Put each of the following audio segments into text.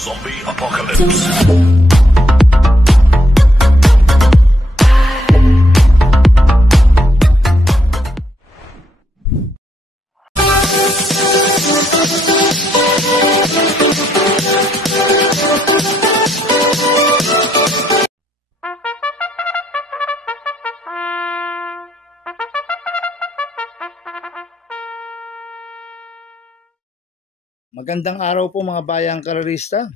Zombie Apocalypse. Magandang araw po mga bayang karerista.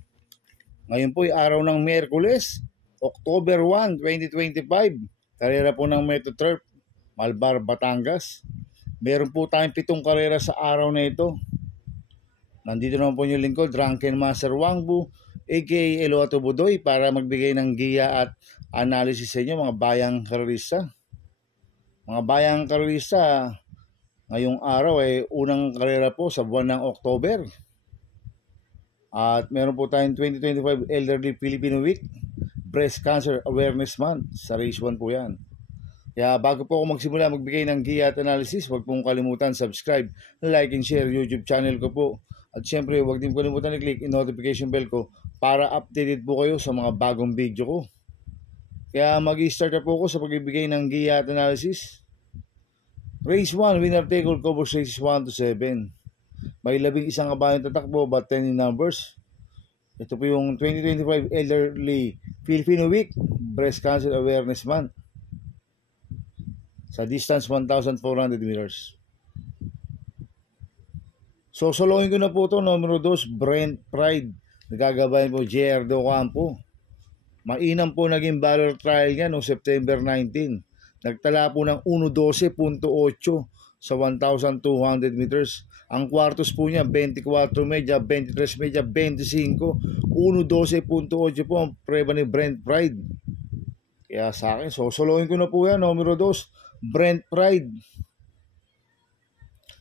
Ngayon po ay araw ng Miyerkules, October 1, 2025. Karera po ng Metro Turf, Malbar, Batangas. Meron po tayong 7 karera sa araw na ito. Nandito naman po yung lingkod, Drunken Master Wangbu, aka Eloato Budoy, para magbigay ng giya at analysis sa inyo mga bayang karerista. Mga bayang karerista, ngayong araw ay unang karera po sa buwan ng October. At meron po tayong 2025 Elderly Filipino Week, Breast Cancer Awareness Month. Sa race 1 po yan. Kaya bago po ako magsimula magbigay ng giya at analysis, huwag pong kalimutan subscribe, like and share YouTube channel ko po. At syempre huwag din kalimutan i-click yung notification bell ko para updated po kayo sa mga bagong video ko. Kaya mag-i-start na po ako sa pagbibigay ng giya at analysis. Race 1, winner take all covers races 1 to 7. May 11 kabayong tatakbo but 10 in numbers. Ito po yung 2025 Elderly Filipino Week, Breast Cancer Awareness Month. Sa distance 1,400 meters. So solohin ko na po ito. Numero 2, Brent Pride. Nagagabayan po JR De Ocampo. Mainam po naging barrel trial niya noong September 19. Nagtala po ng 1:12.8 sa 1,200 meters. Ang kwartos po niya 24 media, 23 media, 25. 1:12.8 po ang preba ni Brent Pride. Kaya sa akin, solohin ko na po yan. Numero 2, Brent Pride.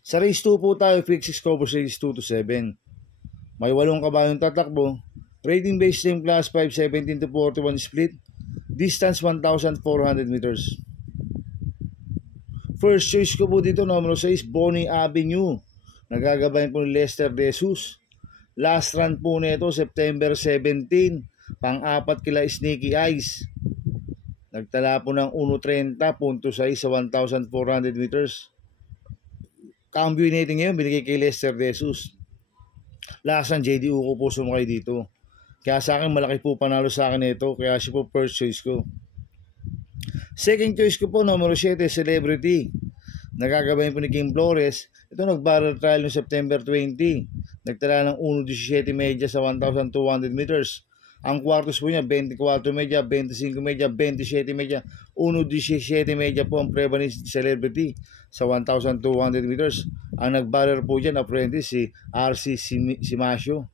Sa race 2 po tayo, fixed cover race 2 to 7. May 8 kabayong tatakbo. Rating based team class 5, 17 to 41 split. Distance 1,400 meters. First choice ko po dito, numero 6, Bonnie Avenue. Nagagabayan po ni Lester De Jesus. Last run po nito, September 17. Pang-apat kila Sneaky Eyes. Nagtala po ng 1:30.6 sa 1,400 meters. Cambio natin ngayon, binigay kay Lester De Jesus. Last run, JD Uko po sumakay dito. Kaya sa akin, malaki po panalo sa akin ito. Kaya siya po first choice ko. Second choice ko po, numero 7, Celebrity. Nagagabayan po ni King Flores. Ito nag-barrel trial noong September 20. Nagtala ng 1:17 media sa 1,200 meters. Ang kwartos po niya, 24 media, 25 media, 27 media, 1:17 media po ang preba ni Celebrity sa 1,200 meters. Ang nag-barrel po dyan, apprentice, si RC Simasio.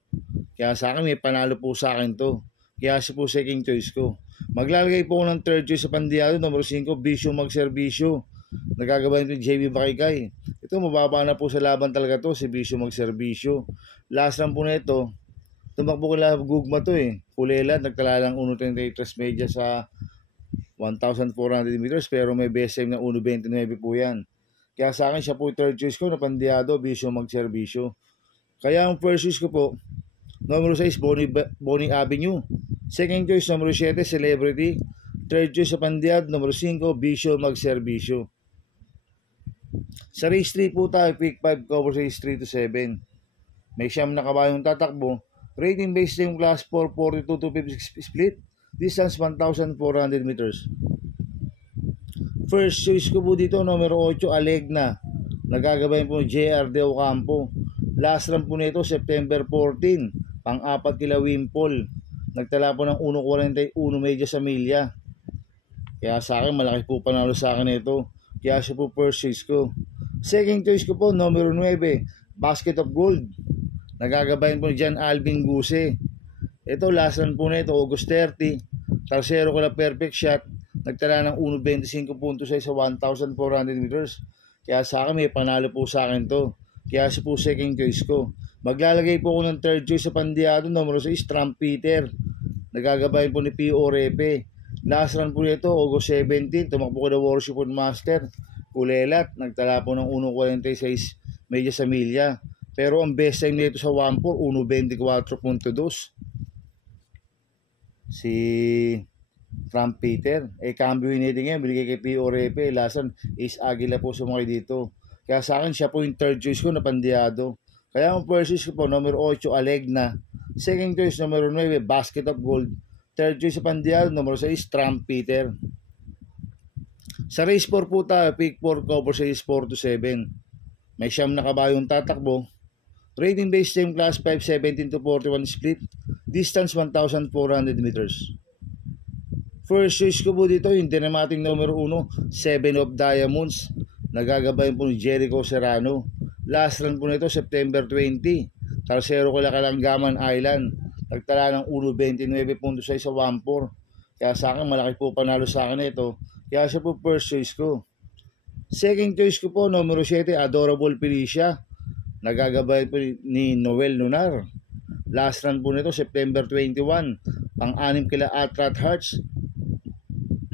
Kaya sa akin, may panalo po sa akin to. Kaya siya po second choice ko. Maglalagay po ng third choice sa Pandiado, numero 5, Bisyo Magserbisyo. Nagagabayan ito JB Bakikay. Ito, mababa na po sa laban talaga to, si Bisyo Magserbisyo. Last lang po na ito, tumakbo ko lang gugma to eh. Pulelat, nagtala lang 1:33 media sa 1,400 meters, pero may best time na 1:29 po yan. Kaya sa akin, siya po third choice ko na Pandiado, Bisyo Magserbisyo. Kaya ang first choice ko po, numero 6, Bonnie Avenue. Second choice, numero 7, Celebrity. Third choice sa Pandiad, numero 5, Bisyo Magserbisyo. Sa race 3 po tayo, pick 5 cover race 3 to 7. May 9 na kabayong tatakbo. Rating based team class 4, 42 to 56 split. Distance 1,400 meters. First choice ko po dito, numero 8, Alegna. Nagagabayan po JR De Ocampo. Last run po nito, September 14. Pang-apat kila Wimpol. Nagtala po ng 1:41 media sa milya. Kaya sa akin, malaki po panalo sa akin ito. Kaya siya po first choice ko. Second choice ko po, numero 9, Basket of Gold. Nagagabayan po ni John Alvin Guse. Ito, last run po na ito, August 30. Tarsero ko na perfect shot. Nagtala ng 1:25.6 sa 1,400 meters. Kaya sa akin, may panalo po sa akin to. Kaya siya po second choice ko. Maglalagay po ako ng third choice sa Pandiado, numero 6, Trump Peter. Nagagabayan po ni P.O. Repe. Last run po nito, August 17, tumakbo ko na Worship Master. Kulelat, nagtala po ng 1:46 media sa milya. Pero ang best time nito sa 1.4, 1:24.2. si Trump Peter. Cambio natin ngayon, binigay kay P.O. Repe, lasan is Aguila po sumakay dito. Kaya sa akin, siya po yung third choice ko na Pandiado. Kaya ang first choice ko po, number 8, Alegna. Second choice, number 9, Basket of Gold. Third choice sa Pandiado, number 6, Trump Peter. Sa race 4 po tayo, pick 4, cover 6, 4 to 7. May siyam na kabayong tatakbo. Rating base time class 5, 17 to 41 split. Distance 1,400 meters. First choice ko po dito, yung dinamating number 1, 7 of Diamonds. Nagagabayan po ni Jericho Serrano. Last run po nito, September 20. Tarsero ko Kalanggaman Island. Nagtala ng 1.29.6 sa 1.4. Kaya sa akin, malaki po panalo sa akin ito. Kaya siya po first choice ko. Second choice ko po, number 7, Adorable Felicia. Nagagabayan po ni Noel Lunar. Last run po nito, September 21. Pang-anim kila Atrat Hearts.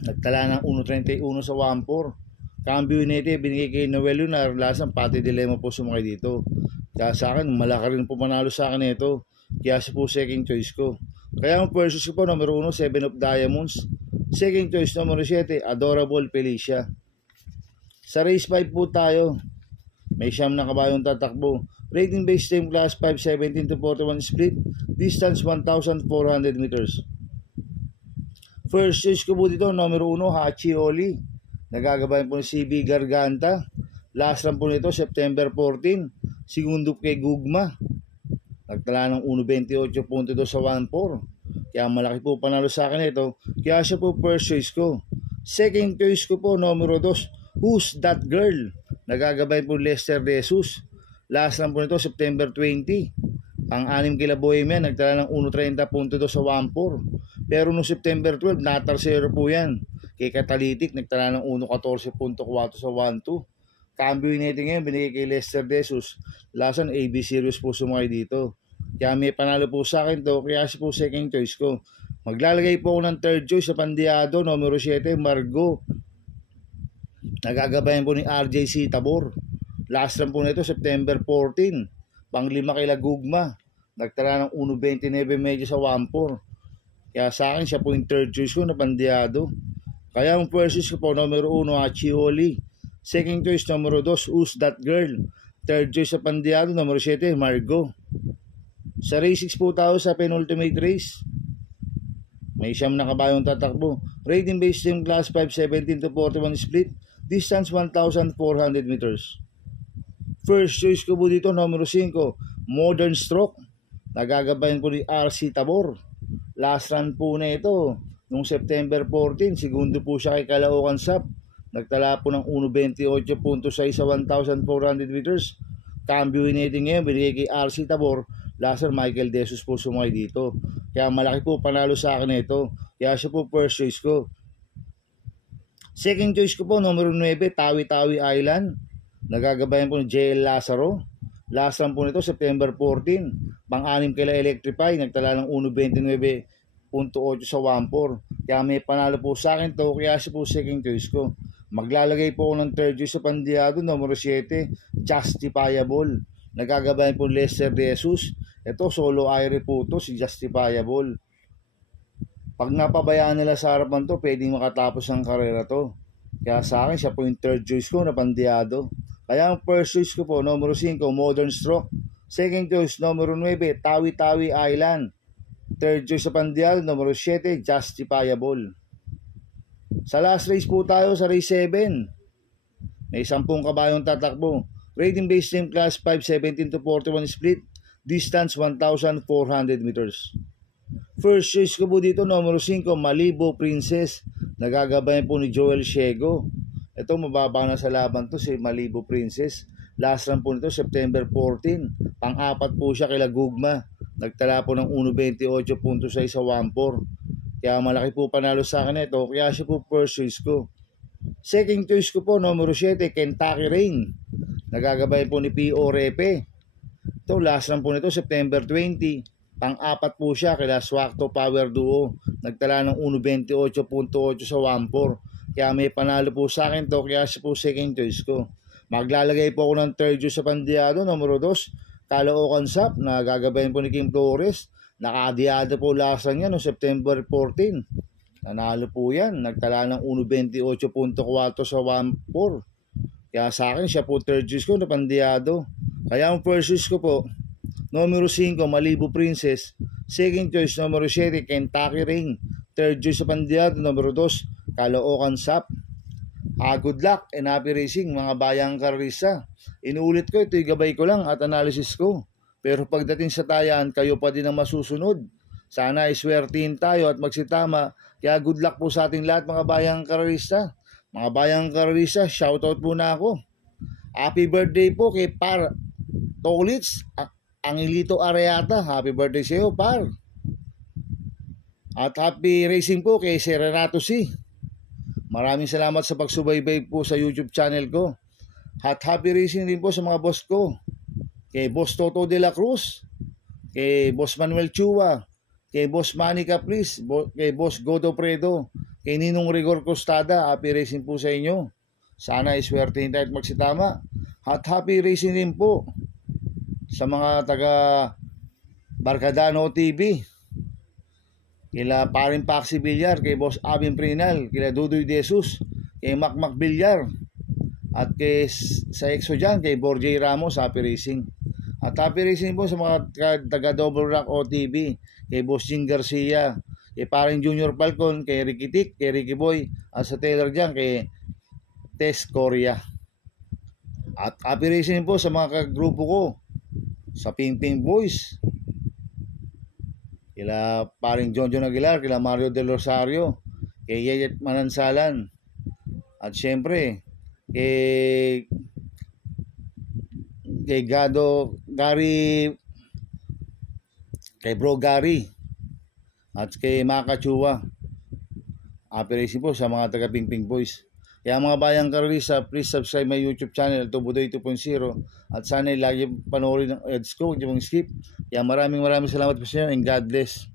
Nagtala ng 1.31 sa 1.4. Cambio nito, binigay kay Noel Lunar. Last run, pati dilemma po sumakay dito. Kaya sa akin, malaki rin po panalo sa akin ito. Kaya siya po second choice ko. Kaya ang first choice ko po, number 1, 7 of Diamonds. Second choice, number 7, Adorable Felicia. Sa race 5 po tayo. May siyam na kabayong tatakbo. Rating base time class 5, 17 to 41 split. Distance 1,400 meters. First choice ko po dito, number 1, Hachioli. Nagagabayan po ni CB Garganta. Last run po nito, September 14. Segundo kay Gugma. Nagtala ng 1.28.2 sa 1.4. Kaya malaki po panalo sa akin ito. Kaya siya po first choice ko. Second choice ko po, numero 2, Who's That Girl? Nagagabay po Lester De Jesus. Last run po nito, September 20. Pang-anim kila Bohemian, nagtala ng 1.30.2 sa 1.4. Pero noong September 12, natarsero po yan. Kay Catalytic, nagtala ng 1.14.4 sa 1.2. Cambio natin ngayon, binigay kay Lester De Jesus. Last run, AB Series po sumakay dito. Kaya may panalo po sa akin to, kaya siya po second choice ko. Maglalagay po ako ng third choice sa Pandiado, numero 7, Margo. Nagagabayan po ni RJC Tabor. Last run po nito, September 14. Pang-5 kila Gugma. Nagtala ng 1.29 medyo sa 1.4. Kaya sa akin, siya po yung third choice ko na Pandiado. Kaya ang first choice ko po, numero 1, Hachioli. Second choice, numero 2, Who's That Girl? Third choice sa Pandiado, numero 7, Margo. Sa race 6 po tayo sa penultimate race. May siyam na kabayong tatakbo. Rating base team class 5, 17 to 41 split. Distance 1,400 meters. First choice ko po dito, numero 5, Modern Stroke. Nagagabayan po ni RC Tabor. Last run po na ito. Noong September 14, segundo po siya kay Caloocan Sap. Nagtala po ng 1.28.6 sa 1,400 meters. Cambio natin ngayon, binigay kay RC Tabor. Last run, Michael De Jesus po sumakay dito. Kaya malaki po panalo sa akin ito. Kaya siya po first choice ko. Second choice ko po, numero 9, Tawi-Tawi Island. Nagagabayan po ni JL Lazaro. Last run po nito, September 14. Pang-anim kila Electrify, nagtala ng 1.29.8 sa 1.4. Kaya may panalo po sa akin to, kaya siya po second choice ko. Maglalagay po ako ng third choice sa Pandiado, numero 7, Justifiable. Nagagabayan po Lester De Jesus. Ito, solo aire po to, si Justifiable. Pag napabayaan nila sa harapan to, pwedeng makatapos ang karera to. Kaya sa akin, siya po yung third choice ko na Pandiado. Kaya ang first choice ko po, numero 5, Modern Stroke. Second choice, numero 9, Tawi-Tawi Island. Third choice sa Pandiado, numero 7, Justifiable. Sa last race po tayo, sa race 7. May 10 kabayong tatakbo. Rating base team class 5, 17 to 41 split. Distance 1,400 meters. First choice ko po dito, numero 5, Malibu Princess. Nagagabayan po ni Joel Shego. Ito, mababa na sa laban to si Malibu Princess. Last run po nito, September 14. Pang-apat po siya kila Gugma. Nagtala po ng 1.28.6 sa 1.4. Kaya malaki po panalo sa akin ito. Kaya siya po first choice ko. Second choice ko po, numero 7, Kentucky Rain. Nagagabayan po ni P.O. Repe. Ito, last run po nito, September 20. Pang-apat po siya kila Swakto Power Duo. Nagtala ng 1.28.8 sa 1.4. Kaya may panalo po sa akin to, kaya siya po second choice ko. Maglalagay po ako ng third choice sa Pandiado, numero 2, Caloocan Sap na gagabayan po ni Kim Flores. Nakadiyada po last niya no September 14. Nanalo po yan. Nagtala ng 1.28.4 sa 1-4. Kaya sa akin, siya po third choice ko na pandiyado. Kaya ang first choice ko po, numero 5, Malibu Princess. Second choice, numero 7, Kentucky Rain. Third choice sa pandiyado, numero 2, Caloocan Sap. Good luck and happy racing mga bayang karisa. Inuulit ko, ito'y gabay ko lang at analysis ko. Pero pagdating sa tayan, kayo pa din ang masusunod. Sana iswertihin tayo at magsitama. Kaya good luck po sa ating lahat mga bayang karisa. Mga bayang karisa, shoutout muna ako. Happy birthday po kay Par Tolitz, Angelito Areata. Happy birthday sa iyo, Par. At happy racing po kay Sir Renato C. Maraming salamat sa pagsubaybay po sa YouTube channel ko. At happy racing din po sa mga boss ko. Kay Boss Toto de la Cruz, kay Boss Manuel Chua, kay Boss Manny Capriz, kay Boss Godo Predo, kay Ninong Rigor Costada. Happy racing po sa inyo. Sana iswertehin tayo at magsitama. At happy racing din po sa mga taga Barcadano TV. Kila Parin Paxi Villar, kay Boss Abin Prinal, kila Dudoy De Jesus, kay Macmac Villar, at kay sa EXO dyan, kay Borjay Ramos. Happy racing. At happy racing po sa mga taga Double Rock OTV, kay Boss Jing Garcia, kay Paring Junior Falcon, kay Ricky Tik, kay Ricky Boy, at sa Taylor dyan, kay Tess Korea. At happy racing po sa mga kagrupo ko, sa Ping Ping Boys, kila Paring John Aguilar, kila Mario Del Rosario, kay Yeyet Manansalan, at syempre kay Gary, kay Bro Gary, at kay Maka Chua. Happy racing po sa mga taga Ping Ping Boys. Kaya mga bayang karisa, please subscribe my YouTube channel, Tubudoy 2.0, at sana lagi panoorin ng ads ko, huwag niyo skip. Kaya maraming salamat po sa inyo and God bless.